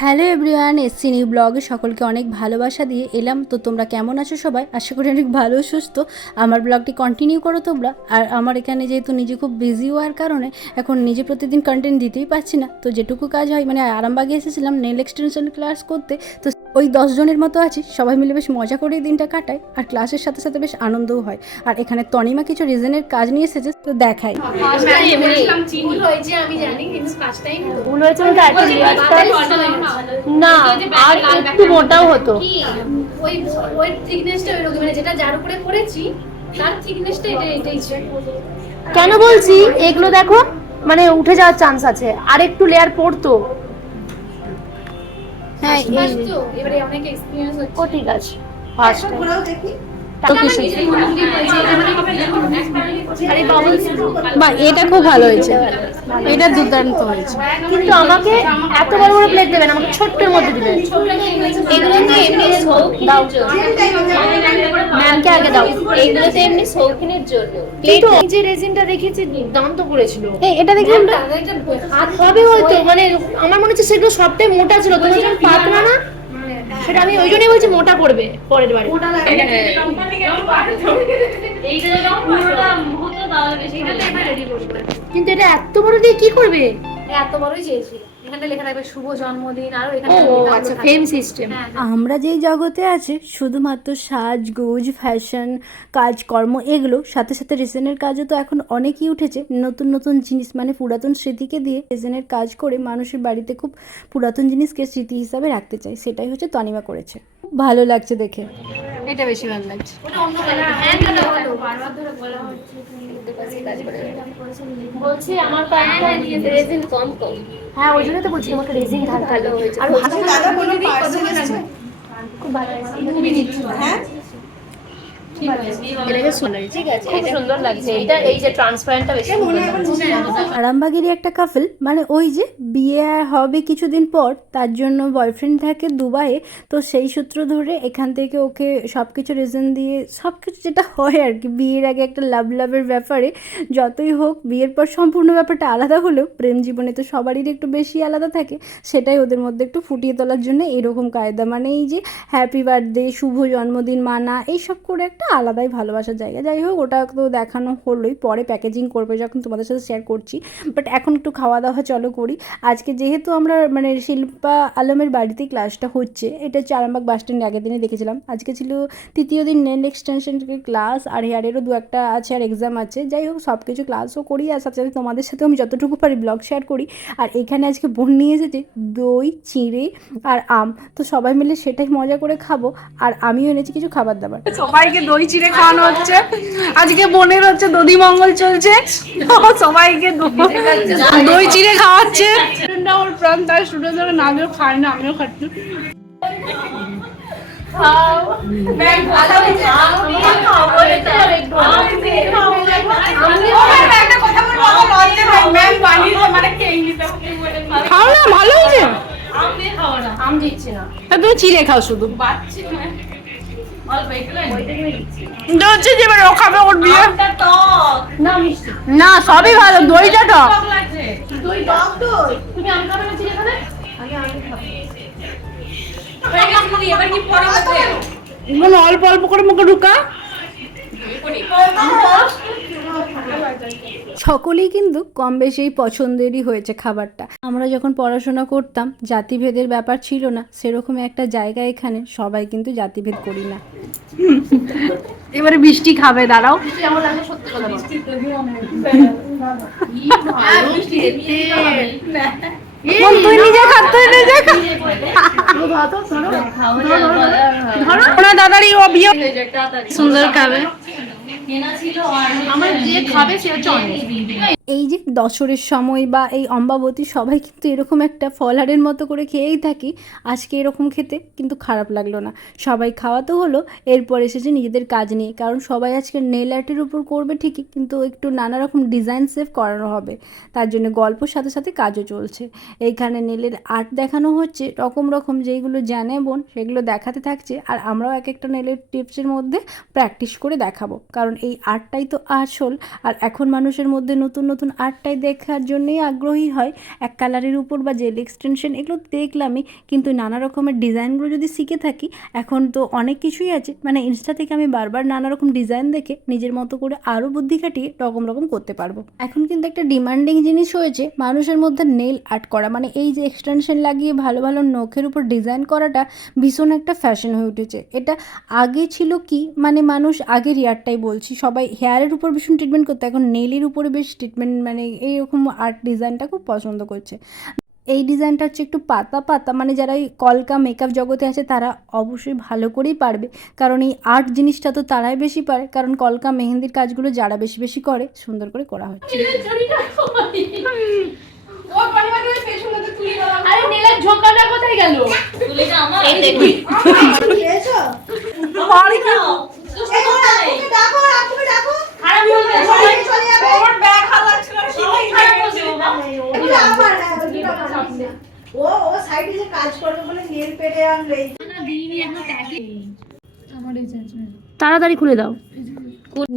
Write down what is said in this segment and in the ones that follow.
Hello everyone, SC new ব্লগে সকলকে অনেক ভালোবাসা দিয়ে এলাম। তো তোমরা কেমন আছো সবাই? আশা করি অনেক ভালো সুস্থ। আমার ব্লগটি কন্টিনিউ করো তোমরা। আর আমার এখানে যেহেতু নিজে খুব বিজি হওয়ার কারণে এখন নিজে প্রতিদিন কন্টেন্ট দিতেই পারছি না। তো যেটুকু কাজ হয়, মানে আরামবাগে এসেছিলাম নেল এক্সটেনশন ক্লাস করতে। তো ওই 10 জনের মতো আছি, সবাই মিলে বেশ মজা করেই দিনটা কাটায়। আর ক্লাসের সাথে সাথে বেশ আনন্দও হয়। আর এখানে তনিমা কিছু রিজনের কাজ নিয়ে এসেছে, তো দেখাই। না, আর একটু মোটাও হতো। ওই থিকনেসটা ওই রকম, মানে যেটা যার উপরে করেছি তার থিকনেসটা এটাই ছিল। কেন বলছি এগুলো দেখো, মানে উঠে যাওয়ার চান্স আছে, আর একটু লেয়ার পড়তো। হ্যাঁ, তো এবারে অনেক এক্সপেরিয়েন্স হচ্ছে। ও ঠিক আছে, ফার্স্ট বা এটা খুব ভালো হয়েছে, এটা দুর্দান্ত হয়েছে। কিন্তু আমাকে এত বড় বড় প্লেট দেবেন, আমাকে ছোট্টের মধ্যে দিবেন। এগুলো তো এমনি দাও, শৌখিনের ম্যামকে আগে দাও। এগুলো তো এমনি শৌখিনের জন্য। কিন্তু এই যে রেজিনটা দেখেছি দান্ত করেছিল, এটা দেখি আমরা হাত হবে হয়তো, মানে আমার মনে হচ্ছে সেগুলো সবটাই মোটা ছিল, তোমার যেমন পাতলা না, সেটা আমি ওই জন্যই বলছি মোটা করবে পরের বারে। কিন্তু এটা এত বড় দিয়ে কি করবে? এত বড়ই চেয়েছি। এখানে লেখা থাকবে শুভ জন্মদিন, আর এখানে ও আচ্ছা, ফেম সিস্টেম। আমরা যেই জগতে আছি শুধুমাত্র সাজগোজ, ফ্যাশন, কাজকর্ম, এগুলো সাথে সাথে রেজেনের কাজও তো এখন অনেকই উঠেছে। নতুন নতুন জিনিস, মানে পুরাতন স্মৃতিকে দিয়ে রেজেনের কাজ করে মানুষের বাড়িতে খুব পুরাতন জিনিসকে স্মৃতি হিসাবে রাখতে চায়। সেটাই হচ্ছে তনিমা করেছে। ভালো লাগছে দেখে। এটা বেশি ভালো লাগছে। বলছি আমার কাজটা রেজিন কম কম। হ্যাঁ, ওই জন্য তো বলছি তোমাকে রেজিন ঢালতে হবে। আর ভালো দাদা কোনো পার্সেল আছে? খুব ভালো আছে। হ্যাঁ, এটাকে ঠিক আছে, খুব সুন্দর লাগছে। এটা এই যে ট্রান্সপারেন্টটা বেশি সুন্দর লাগছে। আরামবাগেরই একটা কাপল, মানে ওই যে বিয়ে হবে কিছুদিন পর, তার জন্য বয়ফ্রেন্ড থাকে দুবাইয়ে। তো সেই সূত্র ধরে এখান থেকে ওকে সব কিছু রিজন দিয়ে, সব কিছু যেটা হয় আর কি বিয়ের আগে একটা লাভের ব্যাপারে, যতই হোক বিয়ের পর সম্পূর্ণ ব্যাপারটা আলাদা হলেও প্রেম জীবনে তো সবারই একটু বেশি আলাদা থাকে। সেটাই ওদের মধ্যে একটু ফুটিয়ে তোলার জন্য এরকম কায়দা, মানে এই যে হ্যাপি বার্থডে, শুভ জন্মদিন মানা, এইসব করে একটা আলাদাই ভালোবাসার জায়গা। যাই হোক, ওটা তো দেখানো হলোই, পরে প্যাকেজিং করবে যখন তোমাদের সাথে শেয়ার করছি। বাট এখন একটু খাওয়া দাওয়া চলো করি। আজকে যেহেতু আমরা মানে শিল্পা আলমের বাড়িতেই ক্লাসটা হচ্ছে, এটা হচ্ছে আরামবাগ বাস স্ট্যান্ডে, আগের দিনে দেখেছিলাম। আজকে ছিল তৃতীয় দিন নেল এক্সটেনশন ক্লাস, আর হেয়ারেরও দু একটা আছে, আর এক্সাম আছে। যাই হোক, সব কিছু ক্লাসও করি, আর সাথে সাথে তোমাদের সাথেও আমি যতটুকু পারি ব্লগ শেয়ার করি। আর এখানে আজকে বোন নিয়ে এসেছে দই, চিঁড়ে আর আম। তো সবাই মিলে সেটাই মজা করে খাবো। আর আমিও এনেছি কিছু খাবার দাবার। সবাইকে দই চিড়ে খাওয়ানো হচ্ছে। আজকে বোনের হচ্ছে দধি মঙ্গল চলছে, সবাইকে দই চিড়ে খাওয়াচ্ছে। স্টুডেন্টরা ওর প্রাণ, তার স্টুডেন্টরা না আমিও খাই না, আমিও খাচ্ছি। খাও না, ভালো হয়েছে। আম দিচ্ছি না, তুমি চিড়ে খাও শুধু। হচ্ছে যে এবার ও খাবে ওর বিয়ে। না মিষ্টি। না, সবই ভালো, দইটা টক। তুমি আম খাবে না চিড়ে খাবে? এখন অল্প অল্প করে মুখে ঢুকা। সকলেই কিন্তু কম বেশি পছন্দেরই হয়েছে খাবারটা। আমরা যখন পড়াশোনা করতাম জাতিভেদের ব্যাপার ছিল না, সেরকম একটা জায়গা এখানে সবাই কিন্তু জাতিভেদ করি না। এবারে বৃষ্টি খাবে, দাঁড়াও। কেমন লাগে সত্যি কথা বলো। তুই নিজে খা, তুই নিজে খা। ধরো দাদারই ও বিয়ে সুন্দর খাবে। আমার যে খাবে সে হচ্ছে অনেক। এই যে দশরের সময় বা এই অম্বাবতী, সবাই কিন্তু এরকম একটা ফলহারের মতো করে খেয়েই থাকি। আজকে এরকম খেতে কিন্তু খারাপ লাগলো না। সবাই খাওয়া তো হলো, এরপর এসেছে নিজেদের কাজ নিয়ে। কারণ সবাই আজকে নেল আর্টের উপর করবে ঠিকই, কিন্তু একটু নানা রকম ডিজাইন সেভ করানো হবে। তার জন্য গল্পর সাথে সাথে কাজও চলছে। এইখানে নেলের আর্ট দেখানো হচ্ছে রকম রকম, যেইগুলো জানে বোন সেগুলো দেখাতে থাকছে। আর আমরাও এক একটা নেলের টিপসের মধ্যে প্র্যাকটিস করে দেখাবো, কারণ এই আর্টটাই তো আসল। আর এখন মানুষের মধ্যে নতুন নতুন আর্টটাই দেখার জন্যই আগ্রহী হয়। এক কালারের উপর বা জেল এক্সটেনশন এগুলো দেখলামই, কিন্তু নানা রকমের ডিজাইনগুলো যদি শিখে থাকি, এখন তো অনেক কিছুই আছে, মানে ইনস্টা থেকে আমি বারবার নানা রকম ডিজাইন দেখে নিজের মতো করে আরও বুদ্ধি খাটিয়ে রকম রকম করতে পারবো। এখন কিন্তু একটা ডিমান্ডিং জিনিস হয়েছে মানুষের মধ্যে নেল আর্ট করা, মানে এই যে এক্সটেনশন লাগিয়ে ভালো ভালো নখের উপর ডিজাইন করাটা ভীষণ একটা ফ্যাশন হয়ে উঠেছে। এটা আগে ছিল কি, মানে মানুষ আগের ইয়ারটাই বলছি, সবাই হেয়ারের উপর ভীষণ ট্রিটমেন্ট করতো, এখন নেলের উপরে বেশ ট্রিটমেন্ট, মানে এইরকম আর্ট ডিজাইনটা খুব পছন্দ করছে। এই ডিজাইনটা হচ্ছে একটু পাতা পাতা, মানে যারা এই কলকা মেকআপ জগতে আছে তারা অবশ্যই ভালো করেই পারবে, কারণ এই আর্ট জিনিসটা তো তারাই বেশি পারে, কারণ কলকা মেহেন্দির কাজগুলো যারা বেশি বেশি করে সুন্দর করে করা হচ্ছে। আরে নীলের ঝোঁকাটা কোথায় গেল? এই দেখি পেয়েছো? বাড়ি কি এই ডাকো, রাখবে ডাকো। খারাপ হয়ে গেছে সবাই চলে যাবে। আমার ব্যাগ হালাচ্ছিল সবাই খারাপ হয়েছে বাবা। ওগুলো আমার, হ্যাঁ, ওগুলো আমার। ও সাইডে যে কাজ করবে বলে নেল পেটে আনলে। তাড়াতাড়ি খুলে দাও।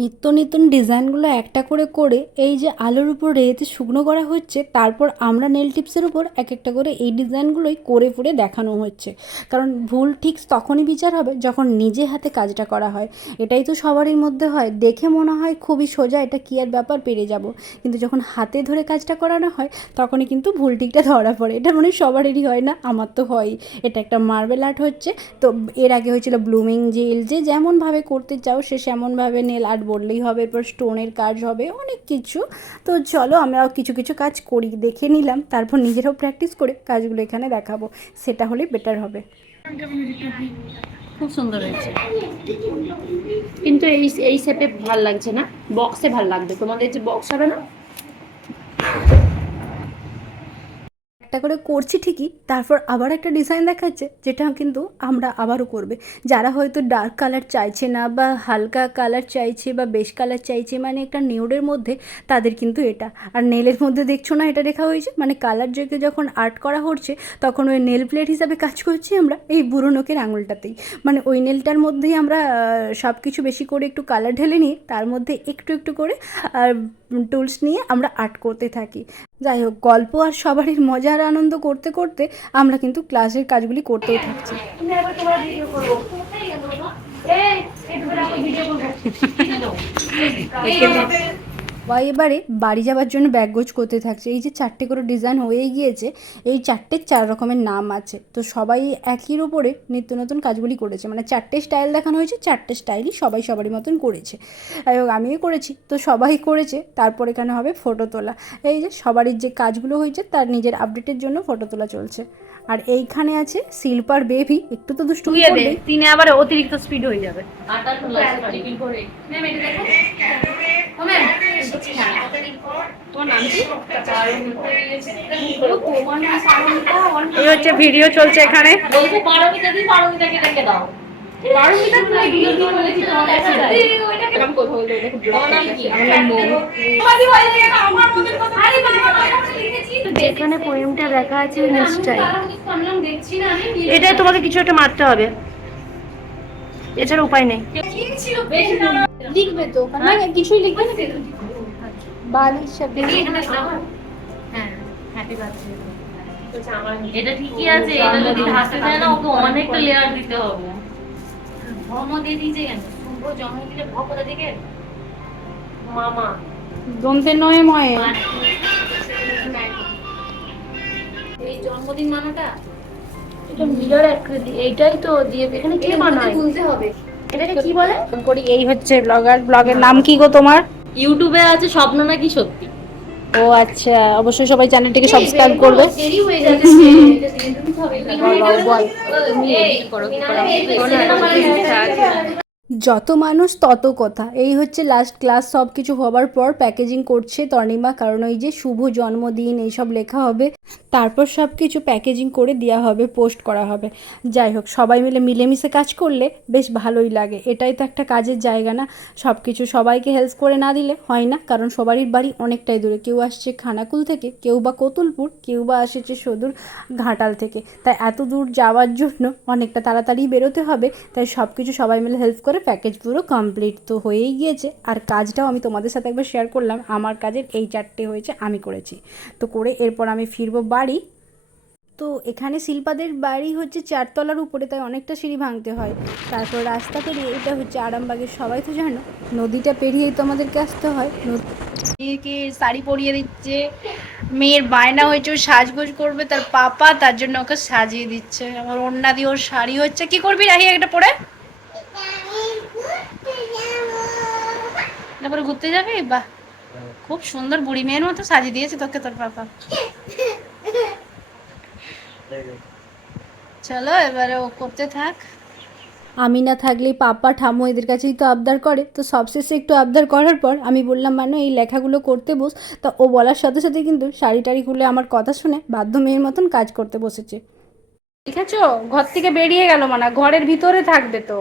নিত্য নতুন ডিজাইনগুলো একটা করে করে এই যে আলোর উপর রেতে শুকনো করা হচ্ছে, তারপর আমরা নেল টিপসের উপর এক একটা করে এই ডিজাইনগুলোই করে করে দেখানো হচ্ছে। কারণ ভুল ঠিক তখনই বিচার হবে যখন নিজে হাতে কাজটা করা হয়। এটাই তো সবারই মধ্যে হয়, দেখে মনে হয় খুবই সোজা, এটা কী আর ব্যাপার, পেরে যাব, কিন্তু যখন হাতে ধরে কাজটা করানো হয় তখনই কিন্তু ভুল ঠিকটা ধরা পড়ে। এটা মনে হয় সবারই হয় না, আমার তো হয়ই। এটা একটা মার্বেল আর্ট হচ্ছে, তো এর আগে হয়েছিল ব্লুমিং জেল, যে যেমনভাবে করতে চাও সে সেমনভাবে নেল আর্ট বললেই হবে, এরপর স্টোনের কাজ হবে, অনেক কিছু। তো চলো আমরাও কিছু কিছু কাজ করি, দেখে নিলাম, তারপর নিজেরাও প্র্যাকটিস করে কাজগুলো এখানে দেখাবো, সেটা হলেই বেটার হবে। খুব সুন্দর হয়েছে, কিন্তু এই শেপে ভাল লাগছে না, বক্সে ভাল লাগবে। তোমাদের যে বক্স হবে না, একটা করে করছি ঠিকই, তারপর আবার একটা ডিজাইন দেখাচ্ছে যেটা কিন্তু আমরা আবারও করবে। যারা হয়তো ডার্ক কালার চাইছে না বা হালকা কালার চাইছে বা বেশ কালার চাইছে, মানে একটা নিউডের মধ্যে, তাদের কিন্তু এটা। আর নেলের মধ্যে দেখছো না এটা রেখা হয়েছে, মানে কালার জেগে যখন আর্ট করা হচ্ছে তখন ওই নেল প্লেট হিসাবে কাজ করছি আমরা এই বুড়ো নখের আঙুলটাতেই, মানে ওই নেলটার মধ্যেই আমরা সব কিছু বেশি করে একটু কালার ঢেলে নিয়ে তার মধ্যে একটু একটু করে টুলস নিয়ে আমরা আর্ট করতে থাকি। যাই হোক, গল্প আর সবারই মজা আর আনন্দ করতে করতে আমরা কিন্তু ক্লাসের কাজগুলি করতেও থাকছি। তুমি আবার তোমার ভিডিও করবো। কোথায় গেল বাবা? এই একটু আমি ভিডিও করবো। এবারে বাড়ি যাওয়ার জন্য ব্যাগ গোছ করতে থাকছে। এই যে 4টে করে ডিজাইন হয়ে গিয়েছে, এই 4টের 4 রকমের নাম আছে, তো সবাই একইর ওপরে নিত্য নতুন কাজগুলি করেছে, মানে 4টে স্টাইল দেখানো হয়েছে, 4টে স্টাইলই সবাই সবারই মতন করেছে। আমিও করেছি, তো সবাই করেছে। তারপর এখানে হবে ফটো তোলা, এই যে সবারই যে কাজগুলো হয়েছে তার নিজের আপডেটের জন্য ফটো তোলা চলছে। আর এইখানে আছে শিল্পার বেবি, একটু তো দুষ্টুমি করবে, তিনে আবার অতিরিক্ত স্পিড হয়ে যাবে। আটা তোলা টিফিন করে। ম্যাম এটা দেখো। ও ম্যাম। তোমার নাম কি? তোমার নাম সামন্তা। এই হচ্ছে ভিডিও চলছে এখানে। বলতে পারমিতাকে ডেকে দাও। পারমিতা তুমি ভিডিও কি বলেছি তোমার দেখা যায়। ওইটাকে নাম কথা বলতে দেখো ব্লগ নাম কি? আমার নাম মোমো। তোমারই হয়ে যায় না আমার মনের কথা। আরে বাবা আমি লিখেছি। এখানে পোয়েমটা দেখা আছে নিশ্চয়ই। আমি নাম দেখছি না আমি। এটা তোমাকে কিছু একটা মারতে হবে, এছাড়া উপায় নেই। কি ছিল বেশি না লিখবে তো ওখানে, কিছুই লিখবে না, বালিশ সাথে এখানে দাও। হ্যাঁ হ্যাপি বার্থডে। এটা ঠিকই আছে, এটা যদি হাসতে চায় না ওকে অনেকটা লেয়ার দিতে হবে। ভ্রম দিয়ে দিয়েছে কেন? শুভ জন্মদিনে ভ্র কোথা থেকে? মামা দন্তে নয় ময়ে। এই জন্মদিন মানাটা এটা মিরর আকৃতি, এইটাই তো দিয়ে এখানে কি বানায়, তুলতে হবে। এটাকে কি বলে? করি এই হচ্ছে ব্লগার। ব্লগের নাম কি গো তোমার? ইউটিউবে আছে স্বপ্ন নাকি সত্যি। ও আচ্ছা, অবশ্যই সবাই চ্যানেলটিকে সাবস্ক্রাইব করবে। দেরি হয়ে যাচ্ছে। এটা দিয়ে দিতে হবে। বল। এই করো কি করো। যত মানুষ তত কথা। এই হচ্ছে লাস্ট ক্লাস, সব কিছু হবার পর প্যাকেজিং করছে তর্ণিমা, কারণ ওই যে শুভ জন্মদিন এইসব লেখা হবে, তারপর সব কিছু প্যাকেজিং করে দেওয়া হবে, পোস্ট করা হবে। যাই হোক, সবাই মিলে মিলেমিশে কাজ করলে বেশ ভালোই লাগে। এটাই তো একটা কাজের জায়গা না, সব কিছু সবাইকে হেল্প করে না দিলে হয় না। কারণ সবারই বাড়ি অনেকটাই দূরে, কেউ আসছে খানাকুল থেকে, কেউ বা কতুলপুর, কেউ বা আসছে সদূর ঘাটাল থেকে। তাই এত দূর যাওয়ার জন্য অনেকটা তাড়াতাড়ি বেরোতে হবে। তাই সব কিছু সবাই মিলে হেল্প করে প্যাকেজ পুরো কমপ্লিট তো হয়েই গিয়েছে। আর কাজটাও আমি তোমাদের সাথে একবার শেয়ার করলাম। আমার কাজের এই 4টে হয়েছে, আমি করেছি। তো করে এরপর আমি ফিরবো বাড়ি। তো এখানে শিল্পাদের বাড়ি হচ্ছে 4 তলার উপরে, তাই অনেকটা সিঁড়ি ভাঙতে হয়। তারপর রাস্তা পেরিয়ে, এটা হচ্ছে আরামবাগের, সবাই তো জানো, নদীটা পেরিয়েই তো আমাদেরকে আসতে হয়। মেয়েকে শাড়ি পরিয়ে দিচ্ছে, মেয়ের বায়না হয়েছে ও সাজগোজ করবে, তার পাপা তার জন্য ওকে সাজিয়ে দিচ্ছে। আমার ওড়না দিয়ে ওর শাড়ি হচ্ছে। কি করবি রাহি একটা পরে? তারপরে ঘুরতে যাবি? বাহ, খুব সুন্দর বুড়ি মেয়ের মতো সাজিয়ে দিয়েছে তোকে তোর পাপা। চলো এবারে ও করতে থাক। আমি না থাকলেই পাপা ঠাম্মু এদের কাছেই তো আবদার করে। তো সবশেষে একটু আবদার করার পর আমি বললাম, মানে এই লেখাগুলো করতে বস। তা ও বলার সাথে সাথে কিন্তু শাড়ি টাড়ি খুলে আমার কথা শুনে বাধ্য মেয়ের মতন কাজ করতে বসেছে। দেখেছো, ঘর থেকে বেরিয়ে গেল, মানে ঘরের ভিতরে থাকবে তো।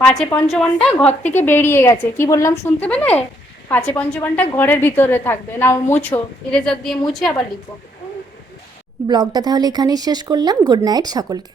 5 পঞ্চমানটা ঘর থেকে বেরিয়ে গেছে। কি বললাম শুনতে পেলে? 5 পঞ্চমানটা ঘরের ভিতরে থাকবে না। মুছো, ইরেজার দিয়ে মুছে আবার লিখো। ব্লগটা তাহলে এখানেই শেষ করলাম। গুড নাইট সকলকে।